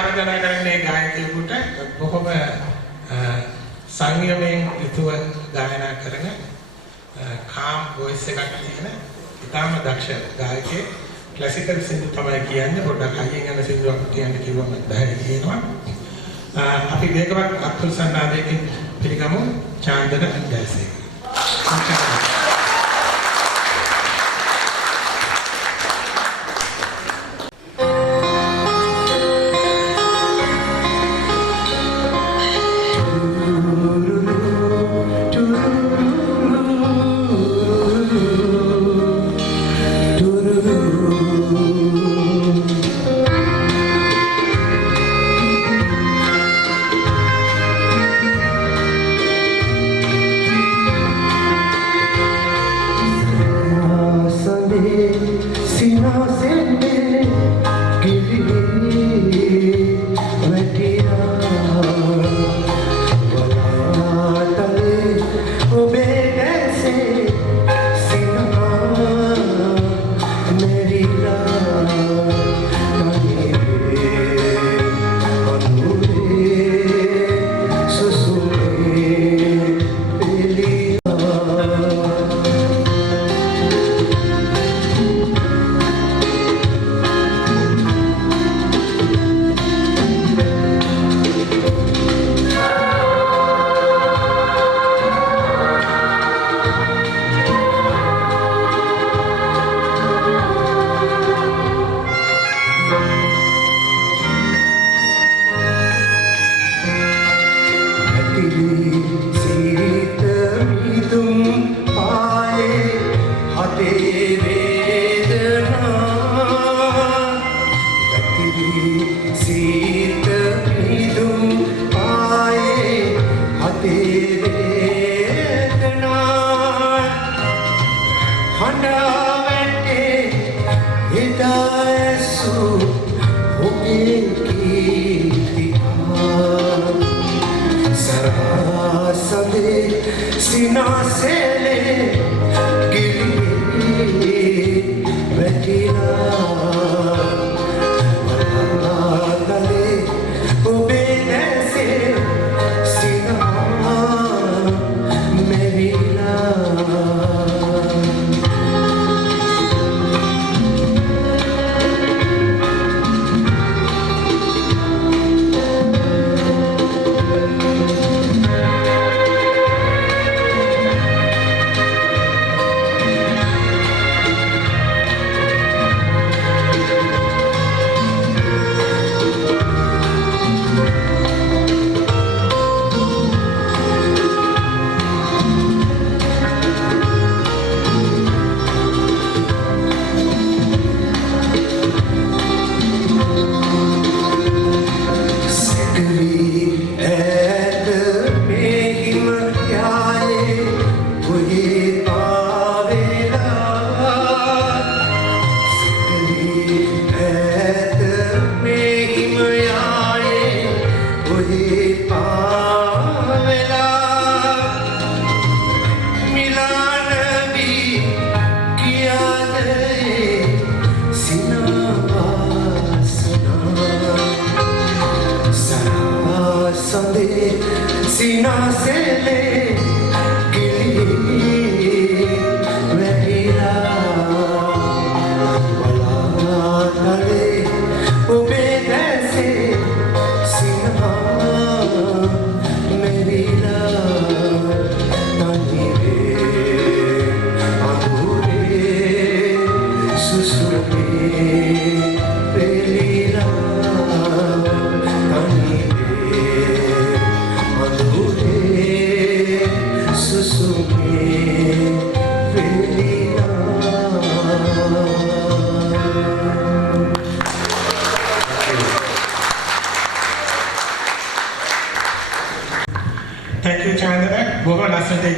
ආරාධනා කරන්නේ ගායකයෙකුට බොහොම සංයමයෙන් යුතුව ගායනා කරන කාම් වොයිස් එකක් තියෙන ඉතාම දක්ෂ ගායකයෙක්. ක්ලාසිකල් සින්දු තමයි කියන්නේ. පොඩ්ඩක් හයියෙන් යන සින්දුවක් කියන්න කිව්වම බැහැ කියනවා. අපි මේකවත් අත්පුල් සන්නාදයෙන් පිළිගමු චාන්දන දැසේ.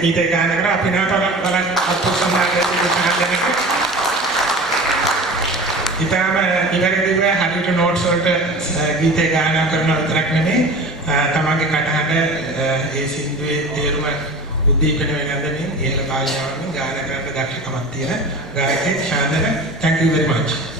ගීතය ගායනා කරා අපි නැවත බලන්න අත්පුල් සම්මානයේ ඉතාලම ඉවරදීව හරියට නෝට්ස් වලට ගීතය ගායනා කරන විතරක් නෙමෙයි තමන්ගේ කටහඬ ඒ සින්දුවේ තේරුම උද්දීපන වෙනඳමින් ඉහළ කාලයවමින් ගායනා කරන්න දක්ෂකමක් තියෙන ගායකයෙක් ශාන්දන. Thank you very much.